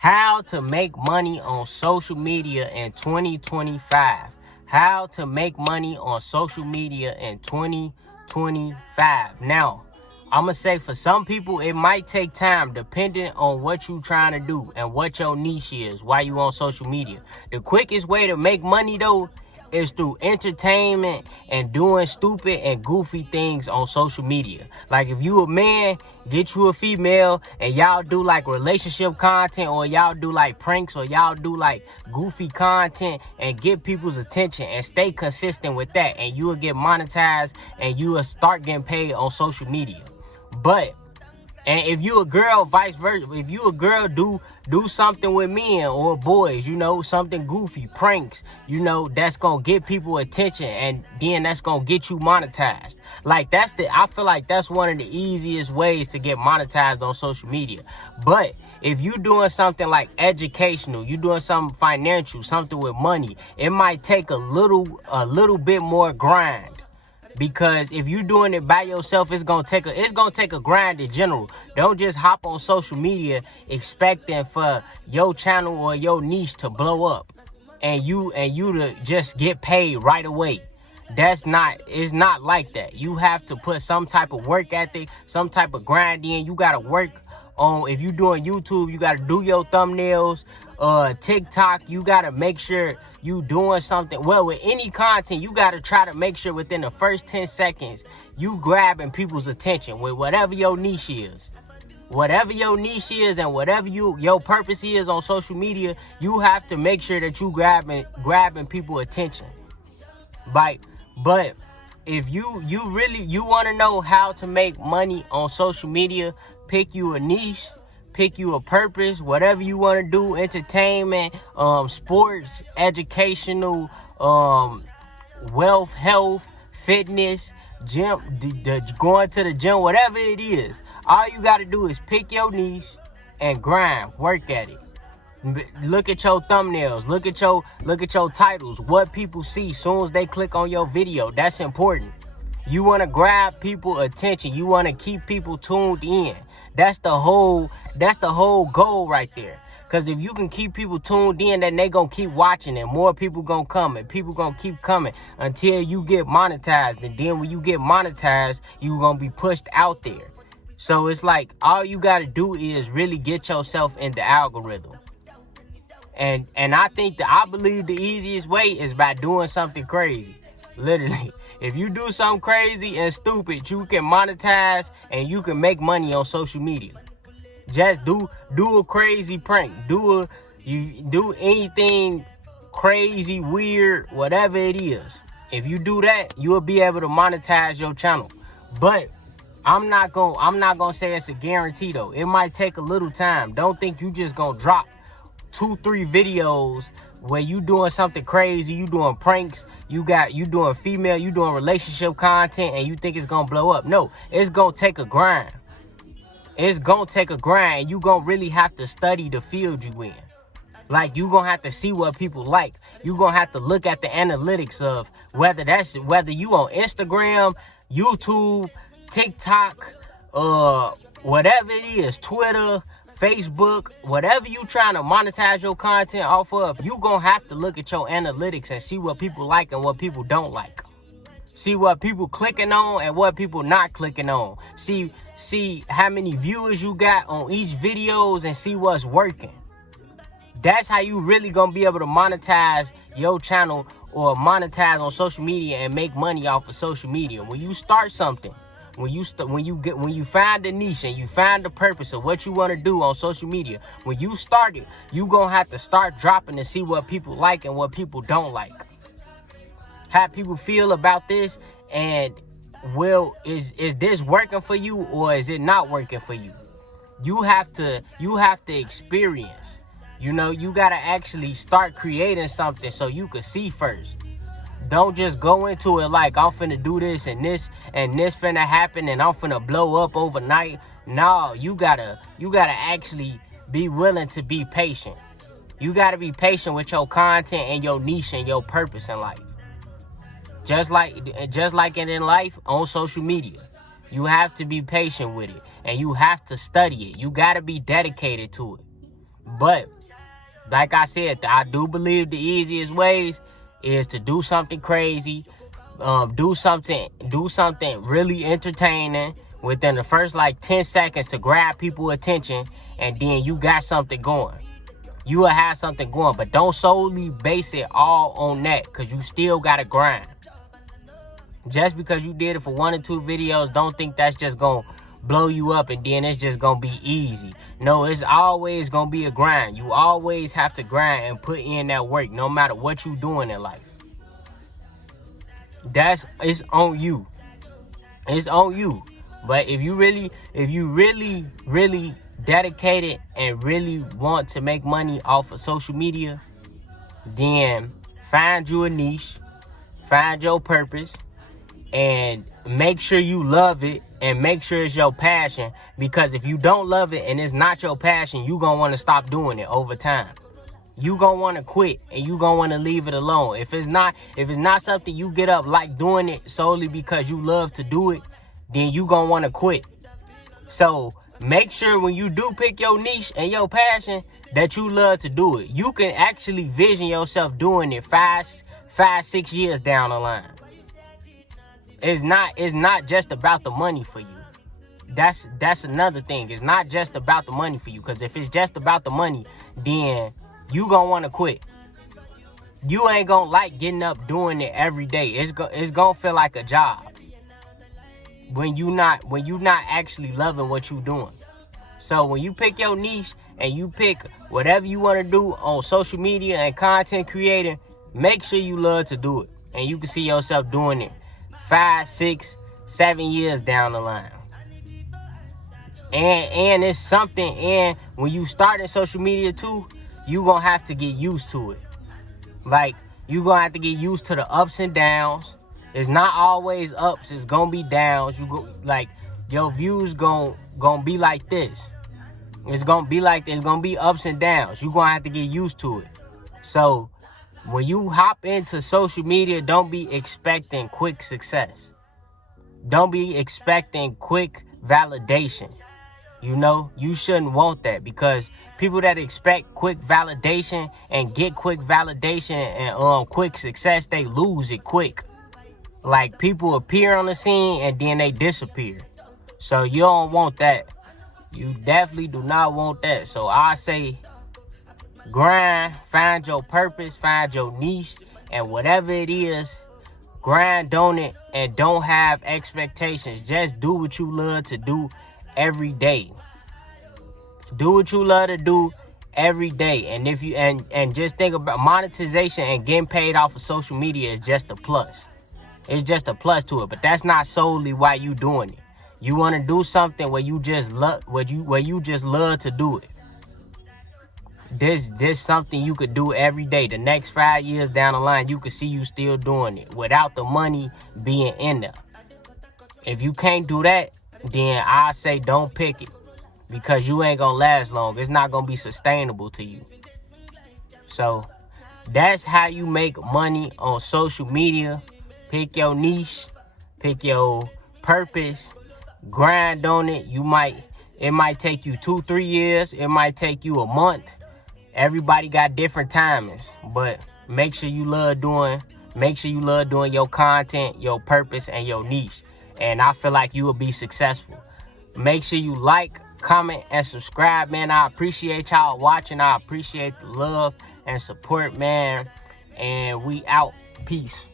How to make money on social media in 2025. How to make money on social media in 2025. Now, I'm going to say for some people, it might take time depending on what you're trying to do and what your niche is while you on social media. The quickest way to make money, though, is through entertainment and doing stupid and goofy things on social media. Like if you a man, get you a female and y'all do like relationship content, or y'all do like pranks, or y'all do like goofy content and get people's attention and stay consistent with that, and you will get monetized and you will start getting paid on social media. And if you a girl, vice versa. If you a girl, do something with men or boys, something goofy, pranks, that's gonna get people attention, and then that's gonna get you monetized. Like I feel like that's one of the easiest ways to get monetized on social media. But if you doing something like educational, you doing something financial, something with money, it might take a little bit more grind. Because if you're doing it by yourself, it's gonna take a grind in general. Don't just hop on social media expecting for your channel or your niche to blow up and you to just get paid right away. It's not like that. You have to put some type of work ethic, some type of grind in. You gotta work on, if you're doing YouTube, you gotta do your thumbnails. TikTok, you gotta make sure you doing something. Well, with any content, you gotta try to make sure within the first 10 seconds you grabbing people's attention with whatever your niche is. Whatever your niche is and whatever your purpose is on social media, you have to make sure that you grabbing people's attention. But if you want to know how to make money on social media, pick you a niche. Pick you a purpose, whatever you want to do, entertainment, sports, educational, wealth, health, fitness, gym, going to the gym, whatever it is. All you got to do is pick your niche and grind, work at it. Look at your thumbnails, look at your titles, what people see soon as they click on your video. That's important. You want to grab people's attention. You want to keep people tuned in. That's the whole goal right there. Because if you can keep people tuned in, then they going to keep watching, and more people going to come, and people going to keep coming until you get monetized. And then when you get monetized, you going to be pushed out there. So it's like all you got to do is really get yourself in the algorithm. And I believe the easiest way is by doing something crazy. Literally. If you do something crazy and stupid, you can monetize and you can make money on social media. Just do a crazy prank. Do anything crazy, weird, whatever it is. If you do that, you'll be able to monetize your channel. But I'm not gonna say it's a guarantee though. It might take a little time. Don't think you just gonna drop 2-3 videos where you doing something crazy, you doing pranks, you doing female, you doing relationship content, and you think it's gonna blow up. No, it's gonna take a grind. It's gonna take a grind, and you gonna really have to study the field you in. Like, you gonna have to see what people like. You gonna have to look at the analytics of whether you on Instagram, YouTube, TikTok, whatever it is, Twitter, Facebook, whatever you trying to monetize your content off of, you gonna have to look at your analytics and see what people like and what people don't like. See what people clicking on and what people not clicking on. See how many viewers you got on each videos and see what's working. That's how you really gonna be able to monetize your channel or monetize on social media and make money off of social media. When you start something, when you find the niche and you find the purpose of what you want to do on social media, when you start it, you gonna have to start dropping to see what people like and what people don't like. How people feel about this, and is this working for you or is it not working for you? You have to experience. You gotta actually start creating something so you can see first. Don't just go into it like I'm finna do this and this finna happen and I'm finna blow up overnight. No, you gotta actually be willing to be patient. You gotta be patient with your content and your niche and your purpose in life. Just like it in life, on social media, you have to be patient with it and you have to study it. You gotta be dedicated to it. But like I said, I do believe the easiest ways is to do something crazy, do something really entertaining within the first like 10 seconds to grab people's attention, and then you got something going. You will have something going, but don't solely base it all on that, because you still gotta grind. Just because you did it for 1 or 2 videos, don't think that's just gonna blow you up and then it's just gonna be easy. No, it's always gonna be a grind. You always have to grind and put in that work, no matter what you doing in life. It's on you. It's on you. But if you really dedicated and really want to make money off of social media, then find you a niche, find your purpose, and make sure you love it, and make sure it's your passion. Because if you don't love it and it's not your passion, you gonna want to stop doing it over time. You gonna want to quit, and you gonna want to leave it alone. If it's not something you get up like doing it solely because you love to do it, then you gonna want to quit. So make sure when you do pick your niche and your passion that you love to do it. You can actually vision yourself doing it 5-6 years down the line. It's not just about the money for you. That's another thing. It's not just about the money for you. Because if it's just about the money, then you gonna want to quit. You ain't gonna like getting up doing it every day. It's gonna feel like a job when you not actually loving what you doing. So when you pick your niche and you pick whatever you want to do on social media and content creating, make sure you love to do it, and you can see yourself doing it 5, 6, 7 years down the line. And it's something, and when you start in social media too, you gonna have to get used to it. Like, you gonna have to get used to the ups and downs. It's not always ups, it's gonna be downs. Your views gonna be like this. It's gonna be like this. It's gonna be ups and downs. You gonna have to get used to it. So when you hop into social media, don't be expecting quick success. Don't be expecting quick validation. You shouldn't want that, because people that expect quick validation and get quick validation and quick success, they lose it quick. Like, people appear on the scene and then they disappear. So you don't want that. You definitely do not want that. So I say grind, find your purpose, find your niche, and whatever it is, grind on it, and don't have expectations. Just do what you love to do every day. Do what you love to do every day. And if you and just think about monetization and getting paid off of social media is just a plus. It's just a plus to it, but that's not solely why you doing it. You want to do something where you just love to do it. This something you could do every day. The next 5 years down the line, you could see you still doing it without the money being in there. If you can't do that, then I say don't pick it, because you ain't gonna last long. It's not gonna be sustainable to you. So that's how you make money on social media. Pick your niche, pick your purpose, grind on it. It might take you 2-3 years. It might take you a month. Everybody got different timings, but make sure you love doing your content, your purpose, and your niche. And I feel like you will be successful. Make sure you like, comment, and subscribe, man. I appreciate y'all watching. I appreciate the love and support, man. And we out. Peace.